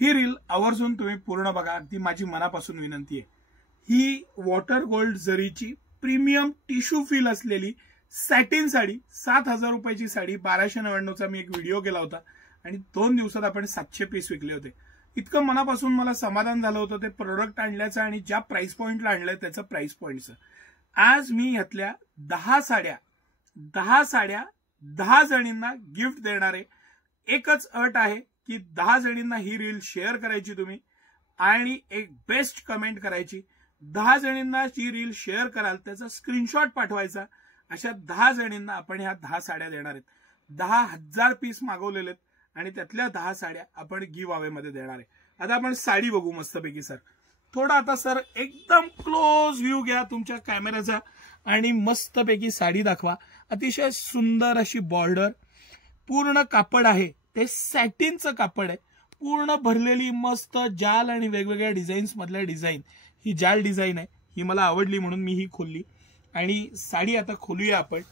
ही reel आवर्जून तुम्ही पूर्ण बघा, अगदी माझी मनापासून विनंती आहे। ही वॉटर गोल्ड जरीची प्रीमियम टिश्यू फील असलेली सॅटिन साडी, 7,000 रुपयाची साडी, 1299चा मी एक व्हिडिओ केला होता आणि 2 दिवसात आपण 700 पीस विकले होते। इतकं मनापासून मला समाधान झालं होतं ते प्रोडक्ट आणल्याचं आणि ज्या प्राइस पॉइंटला आणलंय त्याचं प्राइस पॉइंटचं। आज मी यातल्या 10 साड्या 10 जणींना गिफ्ट देणार आहे। एकच अट आहे की 10 जणींना ही रील शेअर करायची तुम्ही आणि एक बेस्ट कमेंट करायची। 10 जणींना जी रील शेअर कराल त्याचा स्क्रीनशॉट पाठवायचा। अशा 10 जणींना आपण ह्या 10 साड्या देणार आहेत। 10,000 पीस मागवलेले आहेत आणि त्यातल्या 10 साड्या आपण गिव्ह अवे मध्ये देणार आहे। आता आपण साडी बघू मस्तपैकी सर। थोडा आता सर एकदम क्लोज व्ह्यू घ्या तुमच्या कॅमेऱ्याचा आणि मस्तपैकी साडी दाखवा। अतिशय सुंदर अशी बॉर्डर, पूर्ण कापड आहे ते सॅटिनचं कापड आहे, पूर्ण भरलेली मस्त जाल आणि वेगवेगळ्या डिझाईन्स मधल्या डिझाईन। ही जाल डिझाईन आहे, ही मला आवडली म्हणून मी ही खोलली आणि साडी आता खोलूया आपण।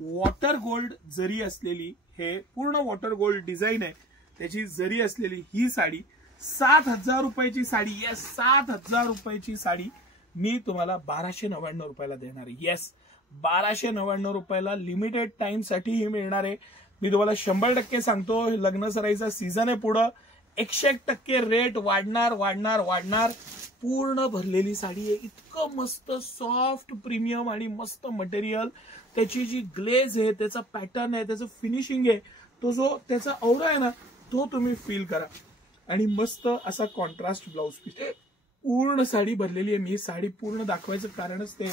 वॉटर गोल्ड जरी असलेली, हे पूर्ण वॉटर गोल्ड डिझाईन आहे, त्याची जरी असलेली ही साडी 7,000 रुपयाची साडी। येस, 7,000 रुपयाची साडी मी तुम्हाला 1299 रुपयाला देणार आहे। येस, 1299 रुपयाला लिमिटेड टाइम साठी ही मिळणार आहे। मी तुम्हाला 100% सांगतो, लग्न सराईचा सीझन आहे, पुढं 101% रेट वाढणार वाढणार वाढणार। पूर्ण भरलेली साडी आहे, इतकं मस्त सॉफ्ट प्रीमियम आणि मस्त मटेरियल, त्याची जी ग्लेज आहे, त्याचा पॅटर्न आहे, त्याचं फिनिशिंग आहे, तो जो त्याचा औरा आहे ना तो तुम्ही फील करा। आणि मस्त असा कॉन्ट्रास्ट ब्लाउज पीस, पूर्ण साडी भरलेली आहे। मी साडी पूर्ण दाखवायचं कारणच ते,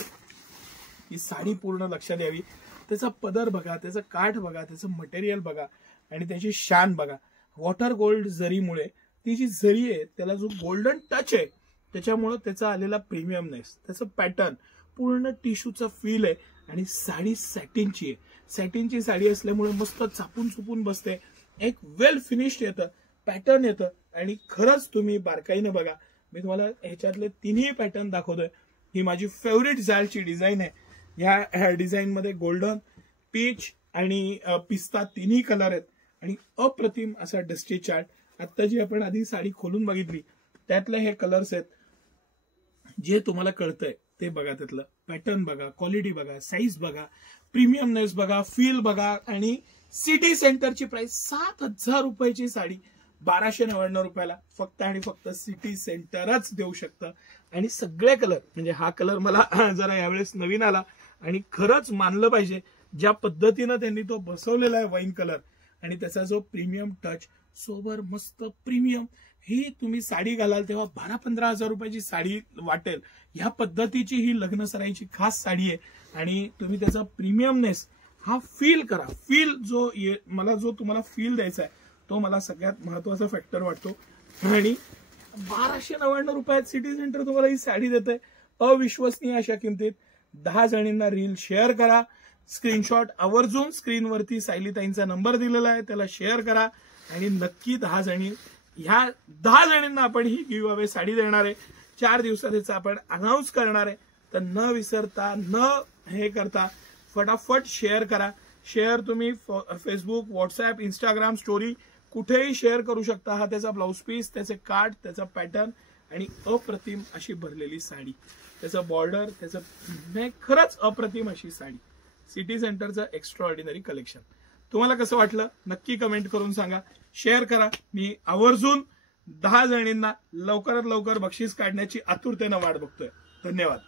ही साडी पूर्ण लक्षात यावी। त्याचा पदर बघा, त्याचं काठ बघा, त्याचं मटेरियल बघा आणि त्याची शान बघा। वॉटर गोल्ड जरीमुळे ती जी जरी आहे त्याला जो गोल्डन टच आहे त्याच्यामुळे त्याचा आलेला प्रीमियमनेस, त्याचं पॅटर्न, पूर्ण टिश्यूचा फील आहे आणि साडी सॅटिनची आहे। सॅटिनची साडी असल्यामुळे मस्त चापून चुपून बसते, एक वेल फिनिश्ड येतं, पॅटर्न येतं आणि खरंच तुम्ही बारकाईने बघा। मी तुम्हाला ह्याच्यातले तिन्ही पॅटर्न दाखवतोय। ही माझी फेवरेट जालची डिझाईन आहे। ह्या डिझाईन मध्ये गोल्डन, पीच आणि पिस्ता तिन्ही कलर आहेत आणि अप्रतिम असा डस्टी चार्ट। आता जी आपण आधी साडी खोलून बघितली त्यातले हे कलर्स आहेत, जे तुम्हाला कळतंय ते बघा, त्यातलं पॅटर्न बघा, क्वालिटी बघा, साईज बघा, प्रीमियमनेस बघा, फील बघा। आणि सिटी सेंटरची प्राइस 7,000 रुपयाची साडी 1299 रुपयाला फक्त आणि फक्त सिटी सेंटरच देऊ शकतं। आणि सगळे कलर, म्हणजे हा कलर मला जरा यावेळेस नवीन आला आणि खरंच मानलं पाहिजे ज्या पद्धतीनं त्यांनी तो बसवलेला आहे वाईन कलर आणि त्याचा जो प्रीमियम टच, सोबर मस्त प्रीमियम। ही तुम्ही साडी घालाल तेव्हा 12-15 हजार रुपयाची साडी वाटेल। ह्या पद्धतीची ही लग्न सराईची खास साडी आहे आणि तुम्ही त्याचा प्रीमियमनेस हा फील करा। फील जो मला जो तुम्हाला फील द्यायचा आहे तो मला सगळ्यात महत्वाचा फॅक्टर वाटतो। आणि 1299 रुपयात सिटी सेंटर तुम्हाला ही साडी देते अविश्वसनीय अशा किमतीत। 10 जणींना रील शेअर करा, स्क्रीनशॉट आवर्जून स्क्रीनवरती सायलीताईंचा नंबर दिलेला आहे त्याला शेअर करा आणि नक्की 10 जणी, ह्या 10 जणींना आपण ही गिव्ह अवे साडी देणार आहे। 4 दिवसात याचा आपण अनाउन्स करणार आहे, तर न विसरता, न हे करता फटाफट शेअर करा। शेअर तुम्ही फेसबुक, व्हॉट्सअप, इंस्टाग्राम स्टोरी कुठेही शेअर करू शकता। हा त्याचा ब्लाउज पीस, त्याचे काठ, त्याचा पॅटर्न आणि अप्रतिम अशी भरलेली साडी, त्याचं बॉर्डर, त्याचं खरंच अप्रतिम अशी साडी। सिटी सेंटरचं एक्स्ट्रा ऑर्डिनरी कलेक्शन। तुम्हाला कसं वाटलं नक्की कमेंट करून सांगा, शेअर करा। मी आवर्जून 10 जणींना लवकरात लवकर बक्षीस काढण्याची आतुरतेनं वाट बघतोय। धन्यवाद।